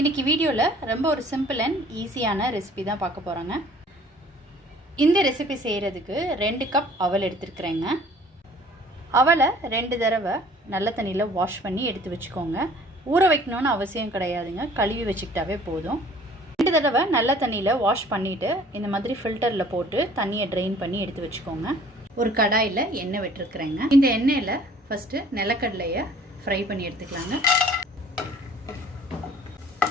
இன்னைக்கு வீடியோவில் ரொம்ப ஒரு சிம்பிள் அண்ட் ஈஸியான ரெசிபி தான் பார்க்க போகிறோங்க. இந்த ரெசிபி செய்கிறதுக்கு 2 கப் அவல் எடுத்துருக்குறேங்க. அவலை 2 தடவை நல்ல தண்ணியில் வாஷ் பண்ணி எடுத்து வச்சுக்கோங்க. ஊற வைக்கணும்னு அவசியம் கிடையாதுங்க, கழுவி வச்சுக்கிட்டாவே போதும். 2 தடவை நல்ல தண்ணியில் வாஷ் பண்ணிவிட்டு இந்த மாதிரி ஃபில்டரில் போட்டு தண்ணியை ட்ரெயின் பண்ணி எடுத்து வச்சுக்கோங்க. ஒரு கடாயில் எண்ணெய் விட்டுருக்குறேங்க. இந்த எண்ணெயில் ஃபஸ்ட்டு நிலக்கடலையை ஃப்ரை பண்ணி எடுத்துக்கலாங்க.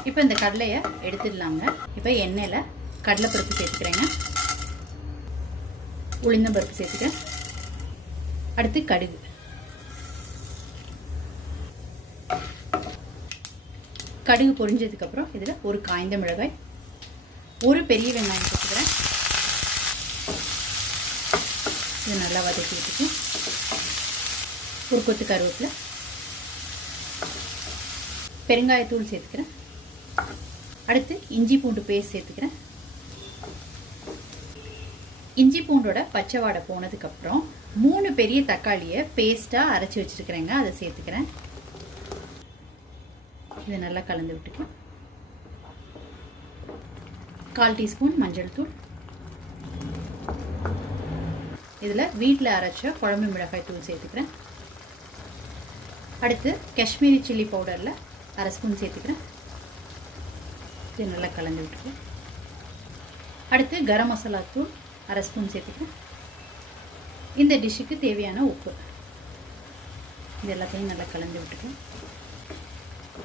இப்போ இந்த கடலையை எடுத்துடலாங்க. இப்போ எண்ணெயில் கடலைப்பருப்பு சேர்த்துக்கிறேங்க, உளுந்தம்பருப்பு சேர்த்துக்கிறேன், அடுத்து கடுகு, கடுகு பொரிஞ்சதுக்கப்புறம் இதில் ஒரு காய்ந்த மிளகாய், ஒரு பெரிய வெங்காயம் சேர்த்துக்கிறேன். இது நல்லா வதக்கி வச்சுட்டு ஒரு கொத்து கருவேப்பிலை, பெருங்காயத்தூள் சேர்த்துக்கிறேன். அடுத்து இஞ்சி பூண்டு பேஸ்ட் சேர்த்துக்கிறேன். இஞ்சி பூண்டோட பச்சை வாடை போனதுக்கப்புறம் 3 பெரிய தக்காளியை பேஸ்ட்டாக அரைச்சி வச்சுருக்கிறேங்க, அதை சேர்த்துக்கிறேன். இதை நல்லா கலந்து விட்டுக்கலாம். 1/4 டீஸ்பூன் மஞ்சள் தூள், இதில் வீட்டில் அரைச்ச குழம்பு மிளகாய் தூள் சேர்த்துக்கிறேன். அடுத்து காஷ்மீரி சில்லி பவுடரில் 1/2 ஸ்பூன் சேர்த்துக்கிறேன். இது நல்லா கலந்து விட்டுருக்கேன். அடுத்து கரம் மசாலா தூள் 1/2 ஸ்பூன் சேர்த்துக்கிறேன். இந்த டிஷ்ஷுக்கு தேவையான உப்பு, இது எல்லாத்தையும் நல்லா கலந்து விட்டுருக்கேன்.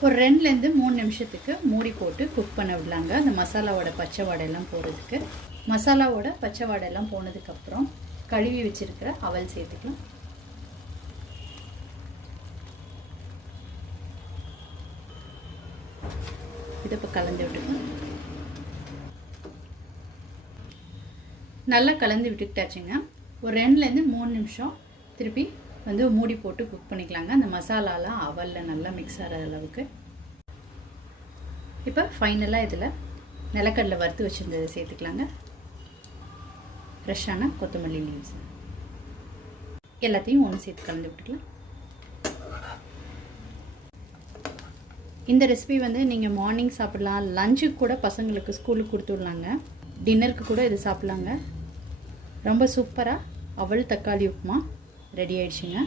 ஒரு 2லேருந்து 3 நிமிஷத்துக்கு மூடி போட்டு குக் பண்ண விடலாங்க, அந்த மசாலாவோட பச்சை வாடையெல்லாம் போகிறதுக்கு. மசாலாவோட பச்சை வாடையெல்லாம் போனதுக்கப்புறம் கழுவி வச்சுருக்கிற அவல் சேர்த்துக்கலாம். இதை இப்போ கலந்து விட்டுக்கலாம். நல்லா கலந்து விட்டுக்கிட்டாச்சுங்க. ஒரு 2லேருந்து 3 நிமிஷம் திருப்பி மூடி போட்டு குக் பண்ணிக்கலாங்க, அந்த மசாலாலாம் அவலில் நல்லா மிக்ஸ் ஆகிற அளவுக்கு. இப்போ ஃபைனலாக இதில் நிலக்கடலை வறுத்து வச்சுருந்ததை சேர்த்துக்கலாங்க, ஃப்ரெஷ்ஷான கொத்தமல்லி லீவ்ஸ் எல்லாத்தையும் ஒன்று சேர்த்து கலந்து விட்டுக்கலாம். இந்த ரெசிபி நீங்கள் மார்னிங் சாப்பிடலாம், லஞ்சுக்கு கூட பசங்களுக்கு ஸ்கூலுக்கு கொடுத்து விடலாங்க, டின்னருக்கு கூட இது சாப்பிட்லாங்க. ரொம்ப சூப்பராக அவல் தக்காளி உப்புமா ரெடி ஆயிடுச்சுங்க.